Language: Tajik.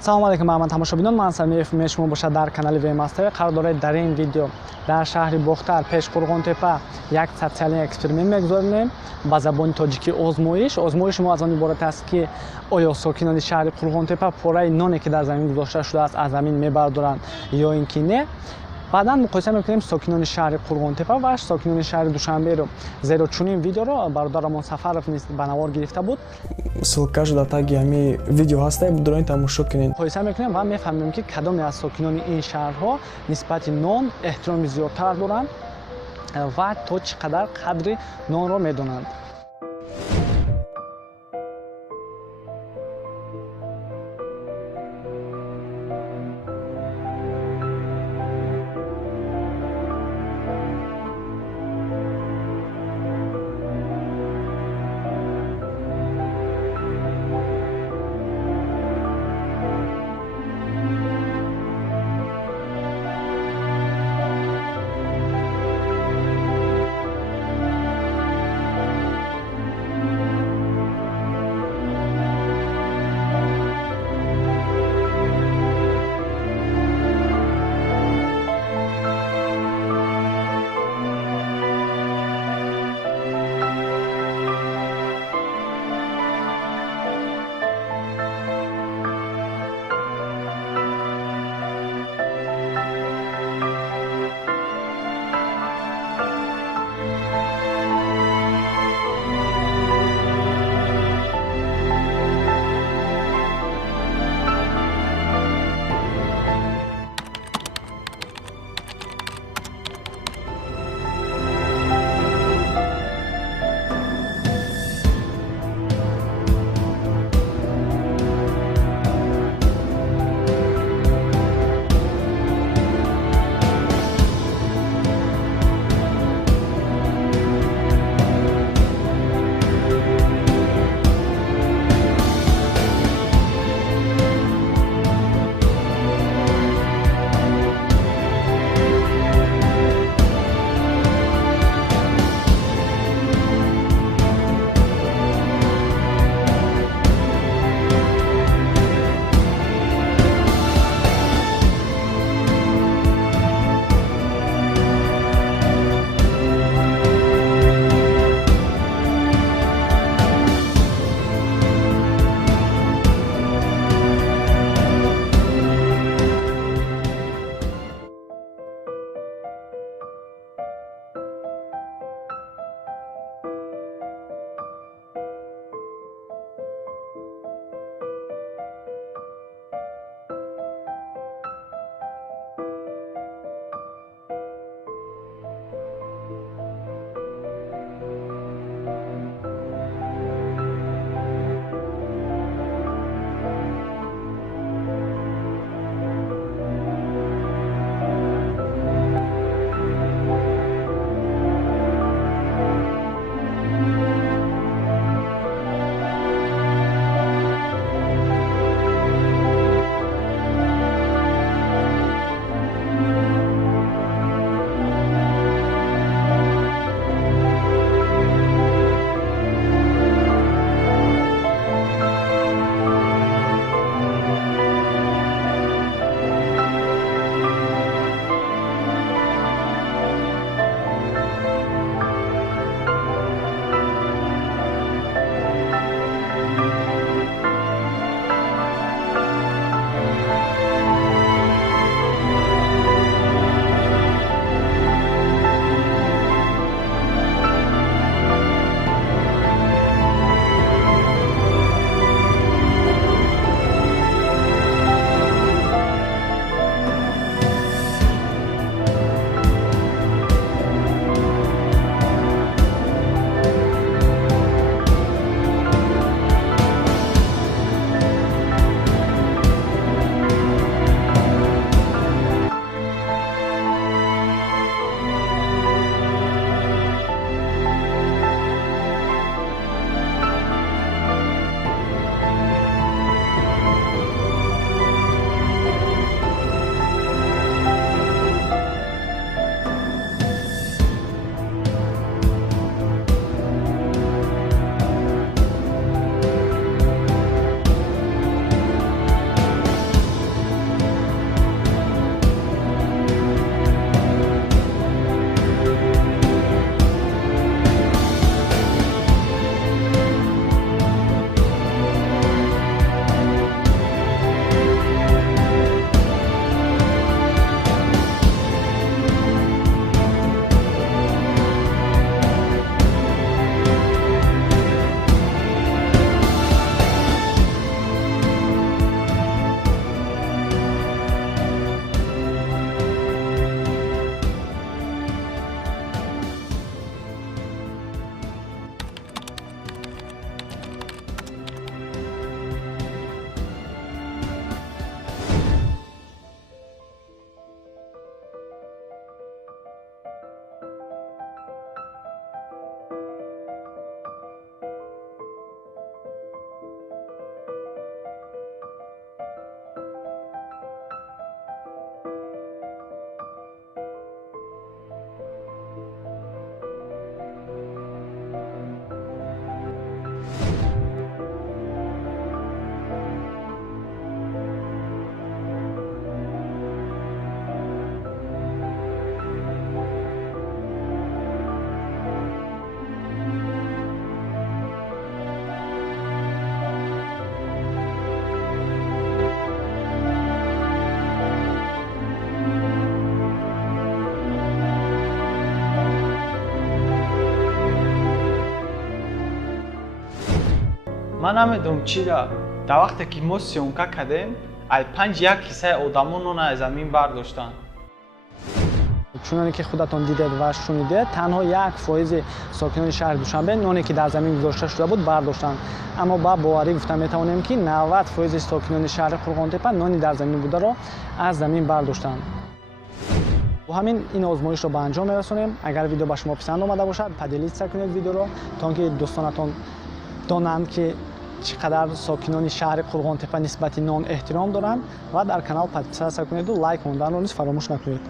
салому алейкум маҳмад тамошобинон, ман Самиев мешумо бошад дар канали Вемастави. Қарор доред дар ин видео дар шаҳри Бухтар Пешқурғонтепа як социалин эксперимент мегузорем ба забони тоҷикӣ озмоиш мо аз он иборат аст ки оё сокинони шаҳри Қурғонтепа пораи ноне ки дар замин гузошта шудааст аз замин мебардоранд ё ин ки не. баъдан муқоиса мекунем сокинони шаҳри Қурғонтепа ва сокинони шаҳри Душанберо. Зеро чунин видеоро бародарамон Сафаров низ ба навор гирифта буд. Ссылкааш дар таги ҳами видео ҳаста, будурон тамошо кунед. Муқоиса мекунем ва мефаҳмем ки кадоме аз сокинони ин шаҳрҳо нисбати нон эҳтироми зиёдтар доранд ва то чӣ қадар қадри нонро медонанд. ман намедонам чира дар вақте ки мо сёнка кардем ай 5 ҳиссаи одамонро аз замин бардоштанд. чуноне ки худатон дидед ва шунидед, танҳо 1% сокинони шаҳри Душанбе ноне ки дар замин гузошта шуда буд бардоштанд. Аммо ба боварӣ гуфта метавонем ки 90% сокинони шаҳри Қурғонтепа нони дар замин бударо аз замин бардоштанд. бо ҳамин ин озмоишро ба анҷом мерасонем. Агар видео ба шумо писанд омада бошад, падилитса кунед видеоро, то ки дӯстонатон донанд ки чӣ қадар сокинони шаҳри Қурғонтепа нисбати нон эҳтиром доранд ва дар канал подписатсия кунеду лайк монданро низ фаромӯш накунед.